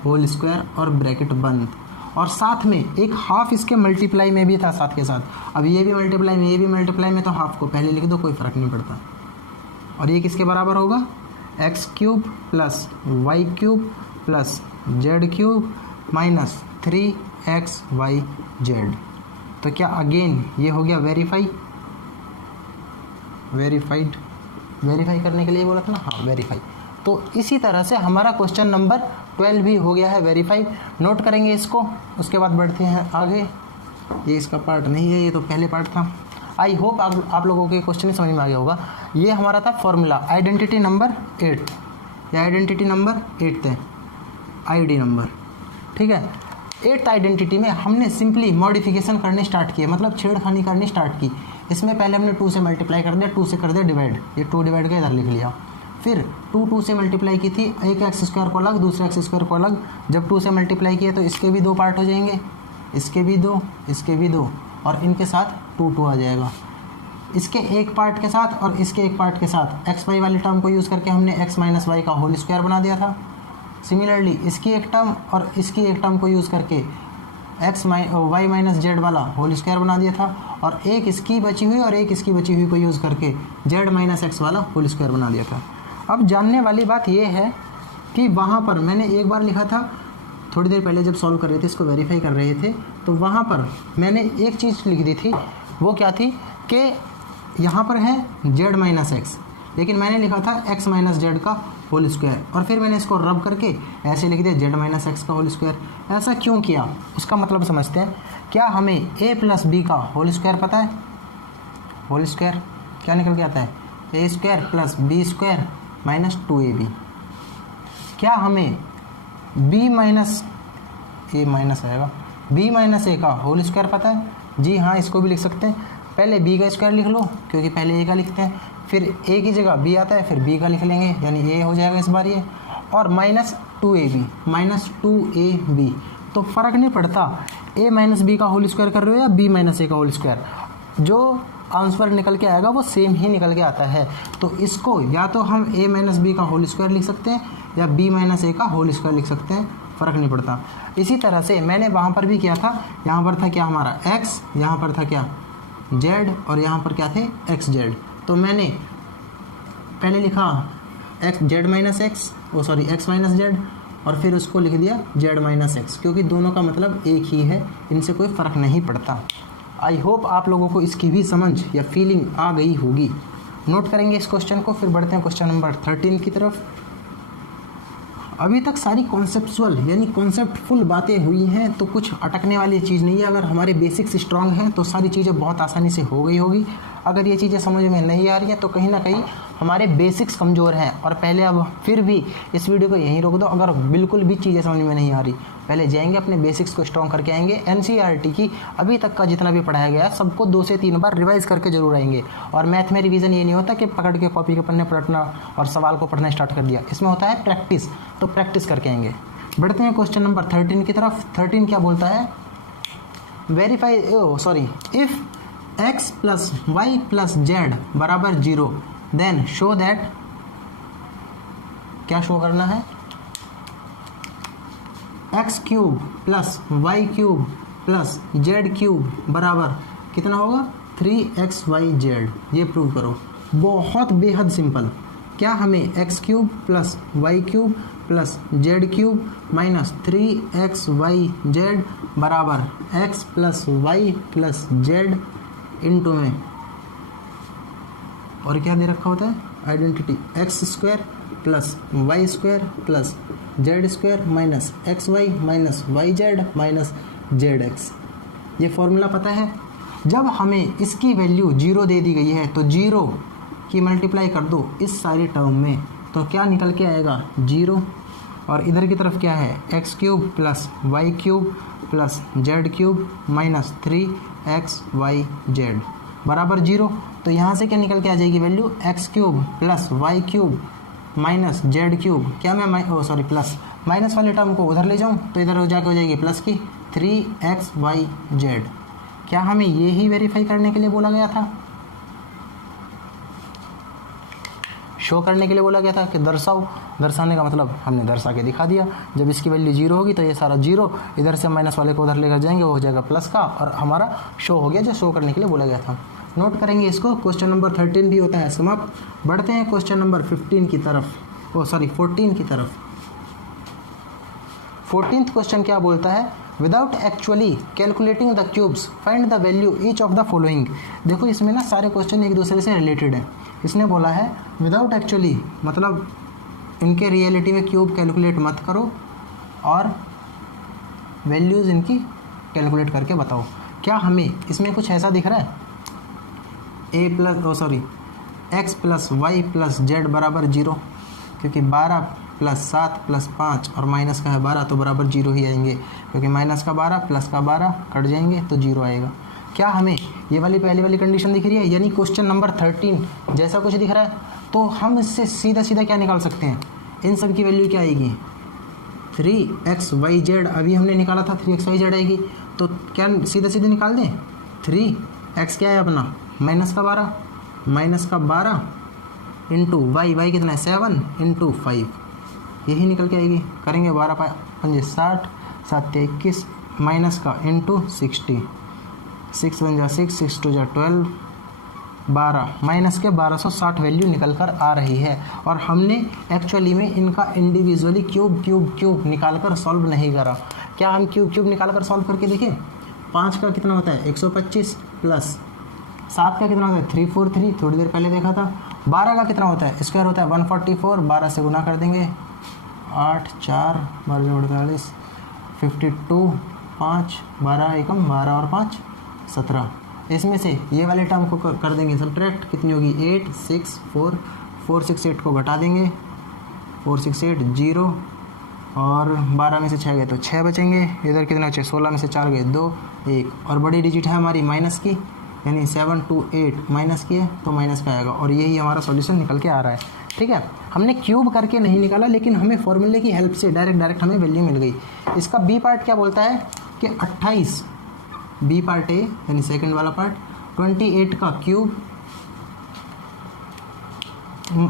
होल स्क्वायर और ब्रैकेट बंद, और साथ में एक हाफ इसके मल्टीप्लाई में भी था साथ के साथ। अब ये भी मल्टीप्लाई में, ये भी मल्टीप्लाई में, तो हाफ को पहले लिख दो, कोई फ़र्क नहीं पड़ता। और ये किसके बराबर होगा? X cube plus Y cube plus Z cube minus 3xyz। तो क्या अगेन ये हो गया वेरीफाई करने के लिए बोला था ना, हाँ वेरीफाई। तो इसी तरह से हमारा क्वेश्चन नंबर 12 भी हो गया है वेरीफाई। नोट करेंगे इसको, उसके बाद बढ़ते हैं आगे। ये इसका पार्ट नहीं है, ये तो पहले पार्ट था। आई होप आप लोगों के क्वेश्चन समझ में आ गया होगा। ये हमारा था फॉर्मूला आइडेंटिटी नंबर 8, या आइडेंटिटी नंबर 8 है, आईडी नंबर, ठीक है। 8th आइडेंटिटी में हमने सिंपली मॉडिफिकेशन करने स्टार्ट किए, मतलब छेड़खानी करनी स्टार्ट की। इसमें पहले हमने 2 से मल्टीप्लाई कर दिया, 2 से कर दिया डिवाइड, ये 2 डिवाइड का इधर लिख लिया। फिर 2 से मल्टीप्लाई की थी, एक एक्स स्क्वायर को अलग, दूसरे एक्स स्क्वायर को अलग। जब 2 से मल्टीप्लाई किए तो इसके भी 2 पार्ट हो जाएंगे, इसके भी 2, इसके भी 2, और इनके साथ 2 आ जाएगा। इसके एक पार्ट के साथ और इसके एक पार्ट के साथ एक्स वाई वाली टर्म को यूज़ करके हमने एक्स माइनस वाई का होल स्क्वायर बना दिया था। सिमिलरली इसकी एक टर्म और इसकी एक टर्म को यूज़ करके वाई माइनस जेड वाला होल स्क्वायर बना दिया था, और एक इसकी बची हुई और एक इसकी बची हुई को यूज़ करके जेड माइनस एक्स वाला होल स्क्वायर बना दिया था। अब जानने वाली बात यह है कि वहाँ पर मैंने एक बार लिखा था, थोड़ी देर पहले जब सॉल्व कर रहे थे, इसको वेरीफाई कर रहे थे, तो वहाँ पर मैंने एक चीज़ लिख दी थी। वो क्या थी कि यहाँ पर है जेड माइनस एक्स, लेकिन मैंने लिखा था एक्स माइनस जेड का होल स्क्वायर, और फिर मैंने इसको रब करके ऐसे लिख दिया जेड माइनस एक्स का होल स्क्वायर। ऐसा क्यों किया उसका मतलब समझते हैं। क्या हमें a प्लस बी का होल स्क्वायर पता है? होल स्क्वायर क्या निकल के आता है? A square plus B square minus 2ab। क्या हमें b माइनस ए माइनस आएगा, b माइनस ए का होल स्क्वायर पता है? जी हाँ, इसको भी लिख सकते हैं। पहले b का स्क्वायर लिख लो, क्योंकि पहले a का लिखते हैं, फिर a की जगह b आता है, फिर b का लिख लेंगे, यानी a हो जाएगा इस बार ये, और माइनस 2ab। तो फ़र्क नहीं पड़ता a माइनस बी का होल स्क्वायर कर रहे हो या b माइनस ए का होल स्क्वायर, जो आंसर निकल के आएगा वो सेम ही निकल के आता है। तो इसको या तो हम a माइनस बी का होल स्क्वायर लिख सकते हैं या b माइनस ए का होल स्क्वायर लिख सकते हैं, फ़र्क नहीं पड़ता। इसी तरह से मैंने वहाँ पर भी किया था। यहाँ पर था क्या हमारा x, यहाँ पर था क्या z, और यहाँ पर क्या थे xz। तो मैंने पहले लिखा एक्स माइनस जेड, और फिर उसको लिख दिया जेड माइनस एक्स, क्योंकि दोनों का मतलब एक ही है, इनसे कोई फ़र्क नहीं पड़ता। आई होप आप लोगों को इसकी भी समझ या फीलिंग आ गई होगी। नोट करेंगे इस क्वेश्चन को, फिर बढ़ते हैं क्वेश्चन नंबर 13 की तरफ। अभी तक सारी कॉन्सेप्चुअल यानी कॉन्सेप्टफुल बातें हुई हैं, तो कुछ अटकने वाली चीज़ नहीं है। अगर हमारे बेसिक्स स्ट्रांग हैं तो सारी चीज़ें बहुत आसानी से हो गई होगी। अगर ये चीज़ें समझ में नहीं आ रही हैं तो कहीं ना कहीं हमारे बेसिक्स कमज़ोर हैं। और पहले अब फिर भी इस वीडियो को यहीं रोक दो। अगर बिल्कुल भी चीज़ें समझ में नहीं आ रही, पहले जाएंगे अपने बेसिक्स को स्ट्रॉन्ग करके आएंगे। एनसीईआरटी की अभी तक का जितना भी पढ़ाया गया है सबको 2 से 3 बार रिवाइज़ करके जरूर आएंगे। और मैथ में रिवीजन ये नहीं होता कि पकड़ के कॉपी के पन्ने पलटना और सवाल को पढ़ना स्टार्ट कर दिया, इसमें होता है प्रैक्टिस। तो प्रैक्टिस करके आएंगे। बढ़ते हैं क्वेश्चन नंबर 13 की तरफ। 13 क्या बोलता है? If x plus Y plus Z बराबर 0 देन शो दैट, क्या शो करना है? X cube plus Y cube plus Z cube बराबर कितना होगा? 3xyz। ये प्रूव करो। बहुत बेहद सिंपल। क्या हमें x cube plus Y cube plus Z cube minus 3xyz बराबर x plus Y plus Z into में, और क्या दे रखा होता है? Identity x square plus Y square plus Z square minus x Y minus Y Z minus Z x. ये formula पता है। जब हमें इसकी वैल्यू 0 दे दी गई है तो 0 की मल्टीप्लाई कर दो इस सारी टर्म में, तो क्या निकल के आएगा? 0। और इधर की तरफ क्या है? X cube plus Y cube plus Z cube minus 3xyz बराबर 0। तो यहाँ से क्या निकल के आ जाएगी value? X cube plus Y cube minus z cube, क्या मैं प्लस माइनस वाले टर्म को उधर ले जाऊँ तो इधर हो जाके हो जाएगी प्लस की 3xyz। क्या हमें ये ही वेरीफाई करने के लिए बोला गया था, शो करने के लिए बोला गया था कि दर्शाओ। दर्शाने का मतलब हमने दर्शा के दिखा दिया। जब इसकी वैल्यू 0 होगी तो ये सारा 0, इधर से माइनस वाले को उधर लेकर जाएंगे, वो हो जाएगा प्लस का, और हमारा शो हो गया जो शो करने के लिए बोला गया था। नोट करेंगे इसको। क्वेश्चन नंबर 13 भी होता है समाप्त। बढ़ते हैं क्वेश्चन नंबर 14 की तरफ। 14th क्वेश्चन क्या बोलता है, without actually calculating the cubes find the value each of the following. देखो इसमें ना सारे क्वेश्चन एक दूसरे से रिलेटेड है। इसने बोला है विदाउट एक्चुअली मतलब इनके रियलिटी में क्यूब कैलकुलेट मत करो और वैल्यूज़ इनकी कैलकुलेट करके बताओ। क्या हमें इसमें कुछ ऐसा दिख रहा है, x plus Y plus Z बराबर 0, क्योंकि 12 प्लस 7 प्लस 5 और माइनस का है 12 तो बराबर 0 ही आएंगे, क्योंकि माइनस का 12 प्लस का 12 कट जाएंगे तो 0 आएगा। क्या हमें ये वाली पहली वाली कंडीशन दिख रही है, यानी क्वेश्चन नंबर 13 जैसा कुछ दिख रहा है, तो हम इससे सीधा सीधा क्या निकाल सकते हैं, इन सब की वैल्यू क्या आएगी, 3xyz। अभी हमने निकाला था 3xyz आएगी, तो क्या सीधा सीधे निकाल दें। 3x क्या है अपना माइनस का 12 इंटू वाई कितना है 7 इंटू 5, यही निकल के आएगी। करेंगे 12 5 60, 7 21 माइनस का इंटू 60, 6 1 जा 6, 6 2 जा 12, 12 माइनस के 1260 वैल्यू निकल कर आ रही है। और हमने एक्चुअली में इनका इंडिविजुअली क्यूब निकाल कर सॉल्व नहीं करा। क्या हम क्यूब निकाल कर सॉल्व करके देखें। 5 का कितना होता है 125 प्लस 7 का कितना होता है 343, थोड़ी देर पहले देखा था। 12 का कितना होता है स्क्वायर होता है 144, 12 से गुना कर देंगे 8 4 12 48 52 5 12 एकम 12 और 5 17। इसमें से ये वाले टर्म को कर देंगे सब्ट्रैक्ट, कितनी होगी 8 6 4 4 6 8 को घटा देंगे 4 6 8 0, और 12 में से 6 गए तो 6 बचेंगे। इधर कितना बचे 16 में से 4 गए 2 1, और बड़ी डिजिट है हमारी माइनस की, यानी 7 2 8 माइनस की है तो माइनस का आएगा, और यही हमारा सॉल्यूशन निकल के आ रहा है। ठीक है, हमने क्यूब करके नहीं निकाला, लेकिन हमें फॉर्मूले की हेल्प से डायरेक्ट हमें वैल्यू मिल गई। इसका बी पार्ट क्या बोलता है कि 28, बी पार्ट ए यानी सेकंड वाला पार्ट, 28 का क्यूब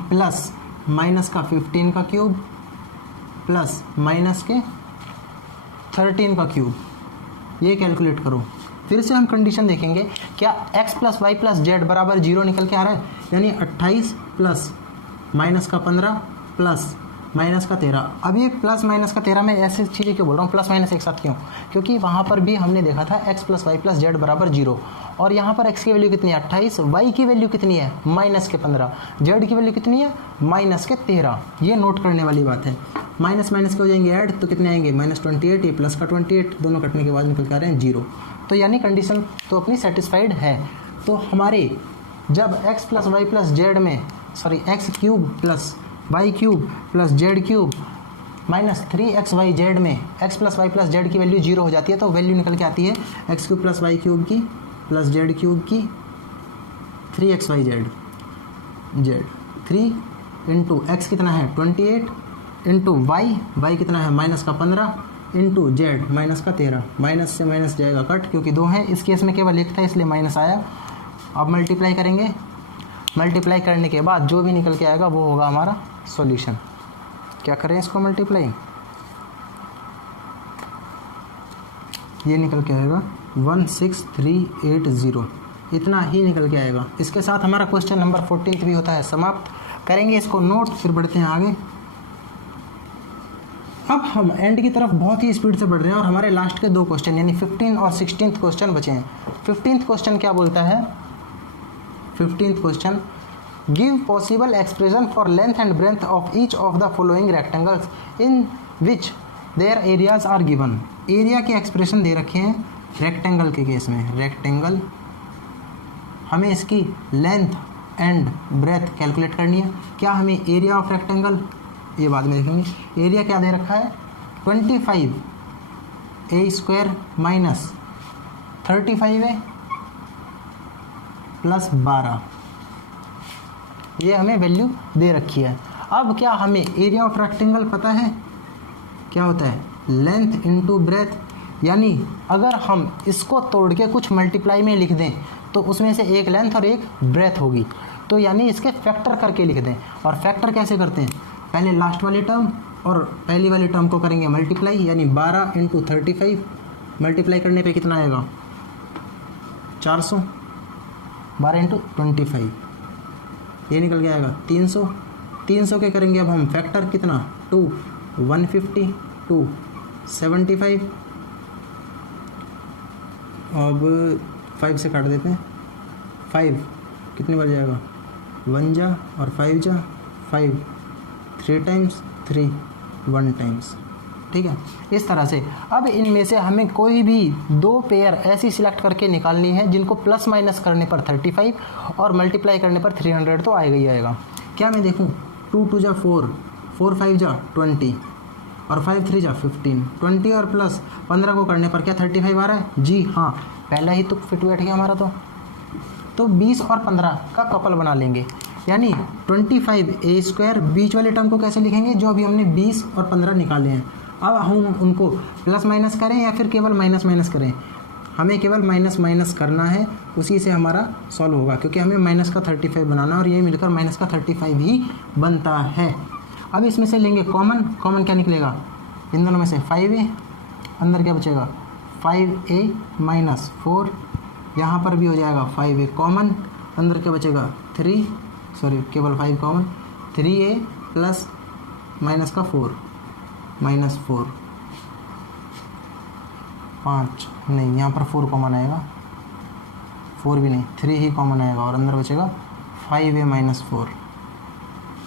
प्लस माइनस का 15 का क्यूब प्लस माइनस के 13 का क्यूब, ये कैलकुलेट करो। फिर से हम कंडीशन देखेंगे, क्या x plus Y plus Z बराबर 0 निकल के आ रहा है, यानी 28 प्लस माइनस का 15 प्लस माइनस का 13। अब ये प्लस माइनस का 13 में ऐसे चीज़ें क्यों बोल रहा हूँ, प्लस माइनस एक साथ क्यों, क्योंकि वहाँ पर भी हमने देखा था x plus Y plus Z बराबर 0, और यहाँ पर x की वैल्यू कितनी है 28, y की वैल्यू कितनी है माइनस के 15, z की वैल्यू कितनी है माइनस के 13। ये नोट करने वाली बात है। माइनस माइनस के हो जाएंगे ऐड, तो कितने आएंगे -28, ये प्लस का 28, दोनों कटने के बाद निकल के आ रहे हैं 0। तो यानी कंडीशन तो अपनी सेटिस्फाइड है। तो हमारे जब x plus Y plus Z में X cube plus Y cube plus Z cube minus 3xyz में x plus Y plus Z की वैल्यू 0 हो जाती है, तो वैल्यू निकल के आती है x cube plus Y cube की प्लस जेड क्यूब की 3xyz, जेड 3 इंटू एक्स कितना है 28 इंटू वाई कितना है माइनस का 15 इंटू जेड माइनस का 13। माइनस से माइनस जाएगा कट, क्योंकि 2 है, इस केस में केवल 1 था इसलिए माइनस आया। अब मल्टीप्लाई करेंगे, मल्टीप्लाई करने के बाद जो भी निकल के आएगा वो होगा हमारा सॉल्यूशन। क्या करें इसको मल्टीप्लाई, ये निकल के आएगा 16380, इतना ही निकल के आएगा। इसके साथ हमारा क्वेश्चन नंबर 14 भी होता है समाप्त। करेंगे इसको नोट, फिर बढ़ते हैं आगे। अब हम एंड की तरफ बहुत ही स्पीड से बढ़ रहे हैं, और हमारे लास्ट के 2 क्वेश्चन यानी 15 और 16th क्वेश्चन बचे हैं। 15th क्वेश्चन क्या बोलता है, 15th question, give possible expression for length and breadth of each of the following rectangles in which their areas are given. Area के एक्सप्रेशन दे रखे हैं रेक्टेंगल के केस में। रेक्टेंगल, हमें इसकी लेंथ एंड ब्रेथ कैलकुलेट करनी है। क्या हमें एरिया ऑफ रेक्टेंगल, ये बाद में देखेंगे। एरिया क्या दे रखा है 25 ए स्क्वायर माइनस 35 है प्लस 12, ये हमें वैल्यू दे रखी है। अब क्या हमें एरिया ऑफ रेक्टेंगल पता है क्या होता है, लेंथ इंटू ब्रेथ। यानी अगर हम इसको तोड़ के कुछ मल्टीप्लाई में लिख दें तो उसमें से एक लेंथ और एक ब्रेथ होगी, तो यानी इसके फैक्टर करके लिख दें। और फैक्टर कैसे करते हैं, पहले लास्ट वाली टर्म और पहली वाली टर्म को करेंगे मल्टीप्लाई, यानी 12 इंटू 35 मल्टीप्लाई करने पे कितना आएगा 400, 12 इंटू 25 ये निकल के आएगा 300। 300 के करेंगे अब हम फैक्टर कितना 2, 150 2 75, अब 5 से काट देते हैं, 5 कितनी बार जाएगा 1 जा और 5 जा 5, 3 टाइम्स 3 1 टाइम्स, ठीक है। इस तरह से अब इनमें से हमें कोई भी दो पेयर ऐसी सिलेक्ट करके निकालनी है जिनको प्लस माइनस करने पर 35 और मल्टीप्लाई करने पर 300 तो आएगा ही आएगा। क्या मैं देखूं 2 2 जा 4, 4 5 जा 20 और 5 3 जा 15, 20 और प्लस 15 को करने पर क्या 35 आ रहा है, जी हाँ, पहला ही तो फिट बैठ गया हमारा। तो 20 और 15 का कपल बना लेंगे, यानी 25a²। बीच वाले टर्म को कैसे लिखेंगे, जो अभी हमने 20 और 15 निकाले हैं, अब हम उनको प्लस माइनस करें या फिर केवल माइनस माइनस करें, हमें केवल माइनस माइनस करना है, उसी से हमारा सॉल्व होगा, क्योंकि हमें माइनस का 35 बनाना है और ये मिलकर माइनस का 35 ही बनता है। अब इसमें से लेंगे कॉमन, कॉमन क्या निकलेगा, इन दोनों में से 5a, अंदर क्या बचेगा 5a माइनस 4, यहाँ पर भी हो जाएगा 5a कॉमन, अंदर क्या बचेगा 3, सॉरी केवल 5 कॉमन, 3a प्लस माइनस का 4 माइनस 4, 5 नहीं, यहाँ पर 4 कॉमन आएगा, 4 भी नहीं 3 ही कॉमन आएगा और अंदर बचेगा 5a माइनस 4,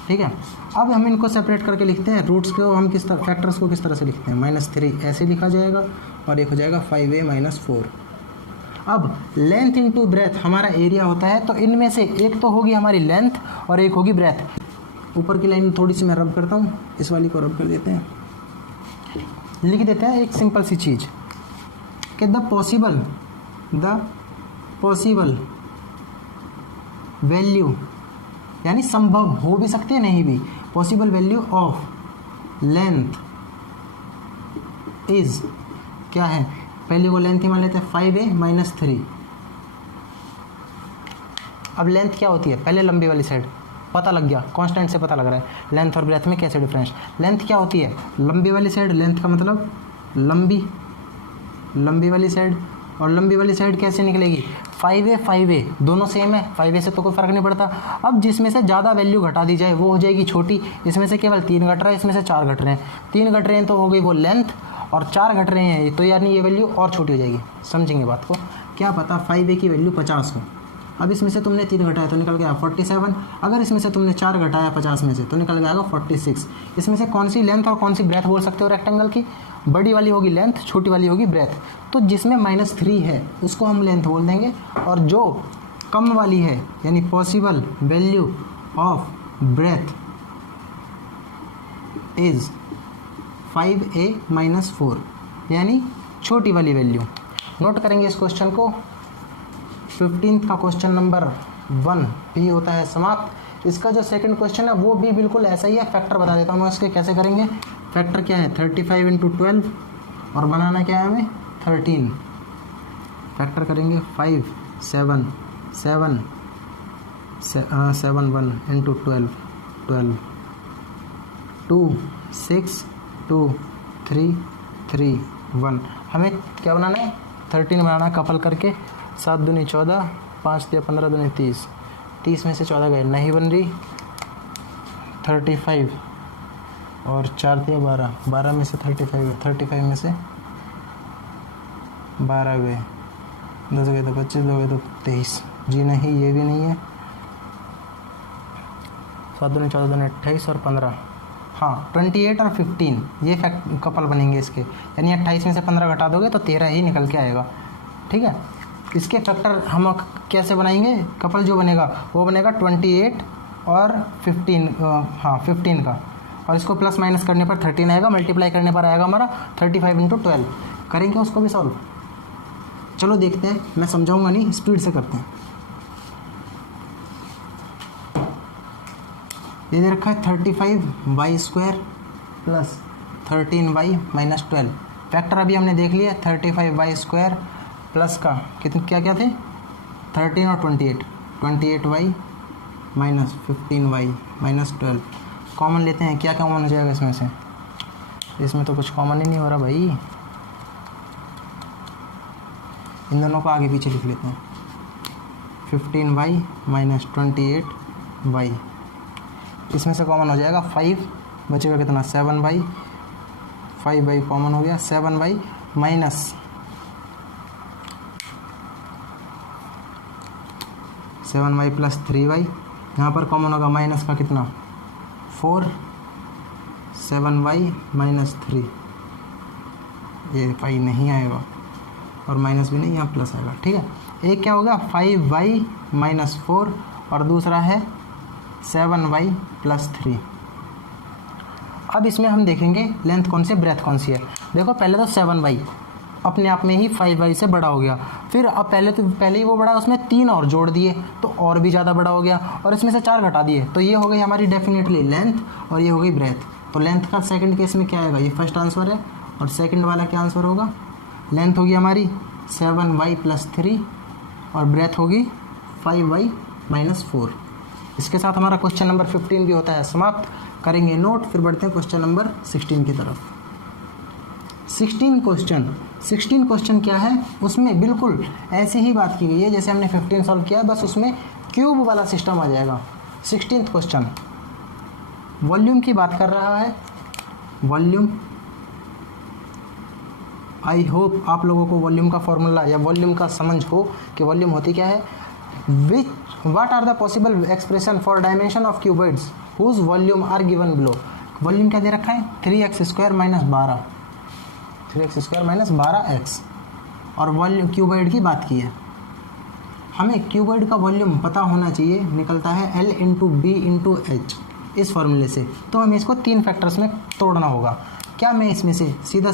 ठीक है। अब हम इनको सेपरेट करके लिखते हैं, रूट्स को हम किस तरह, फैक्टर्स को किस तरह से लिखते हैं, -3 ऐसे लिखा जाएगा और एक हो जाएगा 5a माइनस 4। अब लेंथ इंटू ब्रेथ हमारा एरिया होता है, तो इनमें से एक तो होगी हमारी लेंथ और एक होगी ब्रेथ। ऊपर की लाइन थोड़ी सी मैं रब करता हूँ, इस वाली को रब कर देते हैं, लिख देते हैं एक सिंपल सी चीज़ कि द पॉसिबल वैल्यू, यानी संभव हो भी सकते हैं नहीं भी, possible value of length is क्या है, पहले को लेंथ ही मान लेते हैं 5a माइनस 3। अब लेंथ क्या होती है, पहले लंबी वाली साइड पता लग गया, कांस्टेंट से पता लग रहा है लेंथ और ब्रेथ में कैसे डिफरेंस। लेंथ क्या होती है, लंबी वाली साइड, लेंथ का मतलब लंबी वाली साइड, और लंबी वाली साइड कैसे निकलेगी 5a दोनों सेम है, 5a से तो कोई फ़र्क नहीं पड़ता। अब जिसमें से ज़्यादा वैल्यू घटा दी जाए वो हो जाएगी छोटी, इसमें से केवल 3 घट रहा है, इसमें से 4 घट रहे हैं, 3 घट रहे हैं तो हो गई वो लेंथ, और 4 घट रहे हैं तो यानी ये वैल्यू और छोटी हो जाएगी। समझेंगे बात को, क्या पता 5a की वैल्यू 50 हो, अब इसमें से तुमने 3 घटाया तो निकल गया 47, अगर इसमें से तुमने 4 घटाया 50 में से तो निकल गया 46। इसमें से कौन सी लेंथ और कौन सी ब्रेथ बोल सकते हो रेक्टेंगल की, बड़ी वाली होगी लेंथ, छोटी वाली होगी ब्रेथ। तो जिसमें -3 है उसको हम लेंथ बोल देंगे, और जो कम वाली है यानी possible value of breadth is 5a minus 4, यानी छोटी वाली वैल्यू। नोट करेंगे इस क्वेश्चन को। 15 का क्वेश्चन नंबर 1 भी होता है समाप्त। इसका जो सेकंड क्वेश्चन है वो भी बिल्कुल ऐसा ही है, फैक्टर बता देता हूँ मैं उसके कैसे करेंगे। फैक्टर क्या है 35 इंटू 12 और बनाना क्या है हमें 13। फैक्टर करेंगे 5 7 7 7 1 इंटू 12 12 2 6 2 3 3 1। हमें क्या बनाना है 13 बनाना है कपल करके। 7 दूनी 14, 5 दिया 15 दूनी 30, 30 में से 14 गए, नहीं बन रही 35 और 4 दिया 12, 12 में से 35, 35 में से 12 गए, 10 गए तो 25, 2 गए तो 23, जी नहीं ये भी नहीं है। 7 दूनी 14 दूनी 28 और 15, हाँ 28 और 15 ये कपल बनेंगे इसके, यानी 28 में से 15 घटा दोगे तो 13 ही निकल के आएगा। ठीक है, इसके फैक्टर हम कैसे बनाएंगे, कपल जो बनेगा वो बनेगा 28 और 15, हाँ 15 का, और इसको प्लस माइनस करने पर 13 आएगा, मल्टीप्लाई करने पर आएगा हमारा 35 इंटू 12। करेंगे उसको भी सॉल्व, चलो देखते हैं, मैं समझाऊंगा नहीं, स्पीड से करते हैं। ये दे रखा है 35 y² plus 13y minus 12। Factor अभी हमने देख लिया 35y स्क्वायर प्लस का कितने क्या क्या थे 13 और 28y minus 15y minus 12। Common लेते हैं, क्या कॉमन हो जाएगा इसमें से? इसमें तो कुछ कॉमन ही नहीं हो रहा भाई। इन दोनों को आगे पीछे लिख लेते हैं। 15y माइनस 28y, इसमें से कॉमन हो जाएगा 5, बचेगा कितना 7y, 5y कॉमन हो गया, 7y minus 7y plus 3y, यहाँ पर कॉमन होगा माइनस का कितना 4, 7y माइनस 3, ये पाई नहीं आएगा और माइनस भी नहीं, यहाँ प्लस आएगा। ठीक है, एक क्या होगा 5y माइनस 4 और दूसरा है 7y प्लस 3। अब इसमें हम देखेंगे लेंथ कौन सी ब्रेथ कौन सी है। देखो पहले तो 7y अपने आप में ही 5y से बड़ा हो गया, फिर अब पहले ही वो बड़ा, उसमें 3 और जोड़ दिए तो और भी ज़्यादा बड़ा हो गया, और इसमें से 4 घटा दिए तो ये हो गई हमारी डेफिनेटली लेंथ और ये हो गई ब्रेथ। तो लेंथ का सेकंड केस में क्या आएगा, ये फर्स्ट आंसर है, और सेकंड वाला क्या आंसर होगा, लेंथ होगी हमारी 7y प्लस 3 और ब्रेथ होगी 5y माइनस 4। इसके साथ हमारा क्वेश्चन नंबर 15 भी होता है समाप्त। करेंगे नोट, फिर बढ़ते हैं क्वेश्चन नंबर 16 की तरफ। 16 क्वेश्चन क्या है, उसमें बिल्कुल ऐसी ही बात की गई है जैसे हमने 15 सॉल्व किया, बस उसमें क्यूब वाला सिस्टम आ जाएगा। 16th क्वेश्चन वॉल्यूम की बात कर रहा है। वॉल्यूम, आई होप आप लोगों को वॉल्यूम का फॉर्मूला या वॉल्यूम का समझ हो कि वॉल्यूम होती क्या है। What are the possible expression for dimension of cuboids whose volume are given below. Volume क्या दे रखा है 3x² minus 12, 3x² minus 12x, और वॉल्यूम क्यूबॉइड की बात की है। हमें क्यूबॉइड का वॉल्यूम पता होना चाहिए, निकलता है L into b into h इस फॉर्मूले से। तो हमें इसको 3 फैक्टर्स में तोड़ना होगा। क्या मैं इसमें से सीधा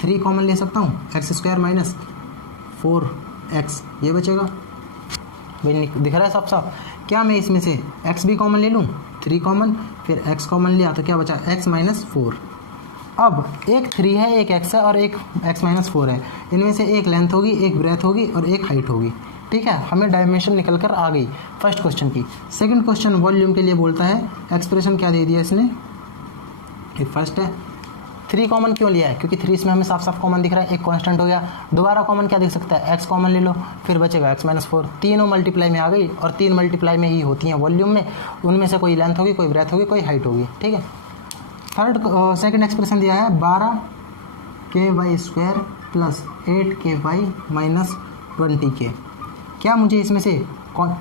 3 कॉमन ले सकता हूँ, x² माइनस 4x, ये बचेगा भाई, दिख रहा है साफ साफ। क्या मैं इसमें से x भी कॉमन ले लूँ, 3 कॉमन, फिर x कॉमन लिया तो क्या बचा x माइनस 4। अब एक 3 है, एक x है और एक x माइनस 4 है, इनमें से एक लेंथ होगी, एक ब्रेथ होगी और एक हाइट होगी। ठीक है, हमें डायमेंशन निकल कर आ गई फर्स्ट क्वेश्चन की। सेकंड क्वेश्चन वॉल्यूम के लिए बोलता है, एक्सप्रेशन क्या दे दिया इसने, ये फर्स्ट है। 3 कॉमन क्यों लिया है, क्योंकि 3 इसमें हमें साफ साफ कॉमन दिख रहा है, एक कांस्टेंट हो गया। दोबारा कॉमन क्या दिख सकता है, x कॉमन ले लो, फिर बचेगा x माइनस 4। तीनों मल्टीप्लाई में आ गई, और 3 मल्टीप्लाई में ही होती हैं वॉल्यूम में, उनमें से कोई लेंथ होगी, कोई ब्रेथ होगी, कोई हाइट होगी। ठीक है, सेकंड एक्सप्रेशन दिया है 12ky² plus 8ky minus 20k। क्या मुझे इसमें से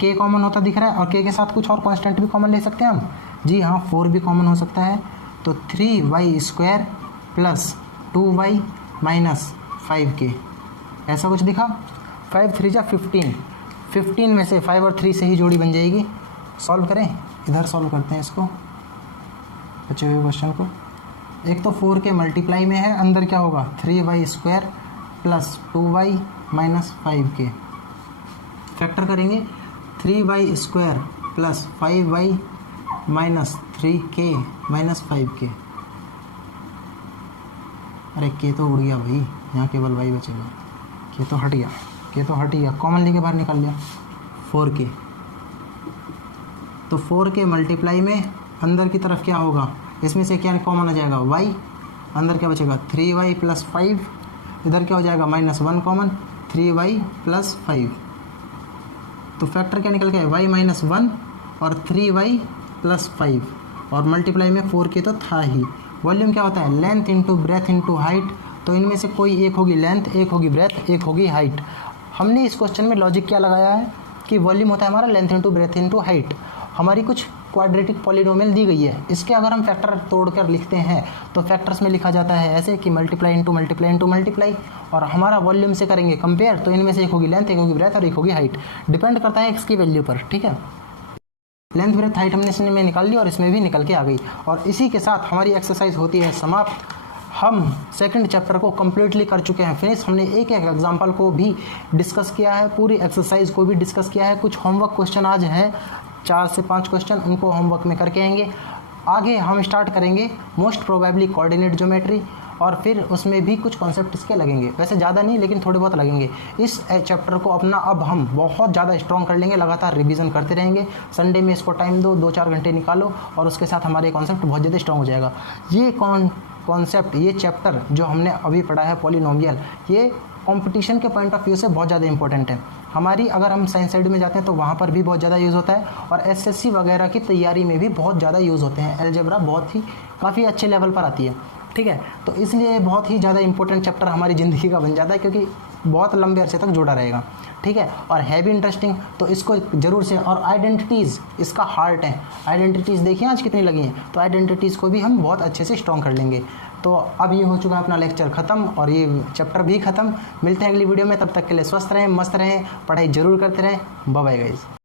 k कॉमन होता दिख रहा है, और k के साथ कुछ और कांस्टेंट भी कॉमन ले सकते हैं हम? जी हाँ, 4 भी कॉमन हो सकता है। तो 3y² plus 2y minus 5k, ऐसा कुछ दिखा। 5 3 जा 15, 15 में से 5 और 3 से ही जोड़ी बन जाएगी। सॉल्व करें, इधर सॉल्व करते हैं इसको, बचे हुए क्वेश्चन को। एक तो 4 के मल्टीप्लाई में है, अंदर क्या होगा 3y² plus 2y minus 5k। Factor करेंगे 3y² plus 5y minus 3k minus 5k। अरे k तो उड़ गया भाई, यहाँ केवल y बचेगा, k तो हट गया, कॉमन लेके बाहर निकाल लिया 4k। तो 4k मल्टीप्लाई में अंदर की तरफ क्या होगा, इसमें से क्या कॉमन आ जाएगा y, अंदर क्या बचेगा 3y प्लस 5, इधर क्या हो जाएगा माइनस 1 कॉमन, 3y प्लस 5। तो फैक्टर क्या निकल गया y माइनस 1 और 3y प्लस 5, और मल्टीप्लाई में 4k तो था ही। वॉल्यूम क्या होता है length into breadth into height, तो इनमें से कोई एक होगी लेंथ, एक होगी ब्रेथ, एक होगी हाइट। हमने इस क्वेश्चन में लॉजिक क्या लगाया है कि वॉल्यूम होता है हमारा length into breadth into height. हमारी कुछ क्वाड्रेटिक पॉलिनोमियल दी गई है, इसके अगर हम फैक्टर तोड़कर लिखते हैं तो फैक्टर्स में लिखा जाता है ऐसे कि multiply into multiply into multiply, और हमारा वॉल्यूम से करेंगे कंपेयर, तो इनमें से एक होगी लेंथ, एक होगी ब्रेथ और एक होगी हाइट। डिपेंड करता है x की वैल्यू पर। ठीक है, लेंथ ब्रेथ हाइट हमने इसमें निकाल ली और इसमें भी निकल के आ गई, और इसी के साथ हमारी एक्सरसाइज होती है समाप्त। हम सेकंड चैप्टर को कम्प्लीटली कर चुके हैं फिनिश। हमने एक एक एग्जाम्पल को भी डिस्कस किया है, पूरी एक्सरसाइज को भी डिस्कस किया है। कुछ होमवर्क क्वेश्चन आज है 4 से 5 क्वेश्चन, उनको होमवर्क में करके आएंगे। आगे हम स्टार्ट करेंगे मोस्ट प्रोबेबली कोऑर्डिनेट ज्योमेट्री, और फिर उसमें भी कुछ कॉन्सेप्ट इसके लगेंगे, वैसे ज़्यादा नहीं लेकिन थोड़े बहुत लगेंगे। इस चैप्टर को अपना अब हम बहुत ज़्यादा स्ट्रॉन्ग कर लेंगे, लगातार रिवीजन करते रहेंगे। संडे में इसको टाइम दो, 2-4 घंटे निकालो, और उसके साथ हमारे कॉन्सेप्ट बहुत ज़्यादा स्ट्रॉन्ग हो जाएगा। ये कॉन्सेप्ट, ये चैप्टर जो हमने अभी पढ़ा है पॉलिनोमियल, ये कंपटीशन के पॉइंट ऑफ व्यू से बहुत ज़्यादा इंपॉर्टेंट है हमारी। अगर हम साइंस साइड में जाते हैं तो वहाँ पर भी बहुत ज़्यादा यूज़ होता है, और एसएससी वगैरह की तैयारी में भी बहुत ज़्यादा यूज़ होते हैं। अलजेब्रा बहुत ही काफ़ी अच्छे लेवल पर आती है, ठीक है। तो इसलिए बहुत ही ज़्यादा इंपॉर्टेंट चैप्टर हमारी ज़िंदगी का बन जाता है, क्योंकि बहुत लंबे अरसे तक जुड़ा रहेगा, ठीक है, और है भी इंटरेस्टिंग। तो इसको ज़रूर से, और आइडेंटिटीज़ इसका हार्ट है। आइडेंटिटीज़ देखिए आज कितनी लगी हैं, तो आइडेंटिटीज़ को भी हम बहुत अच्छे से स्ट्रॉन्ग कर लेंगे। तो अब ये हो चुका है अपना लेक्चर ख़त्म, और ये चैप्टर भी ख़त्म। मिलते हैं अगली वीडियो में, तब तक के लिए स्वस्थ रहें, मस्त रहें, पढ़ाई ज़रूर करते रहें। Bye bye guys.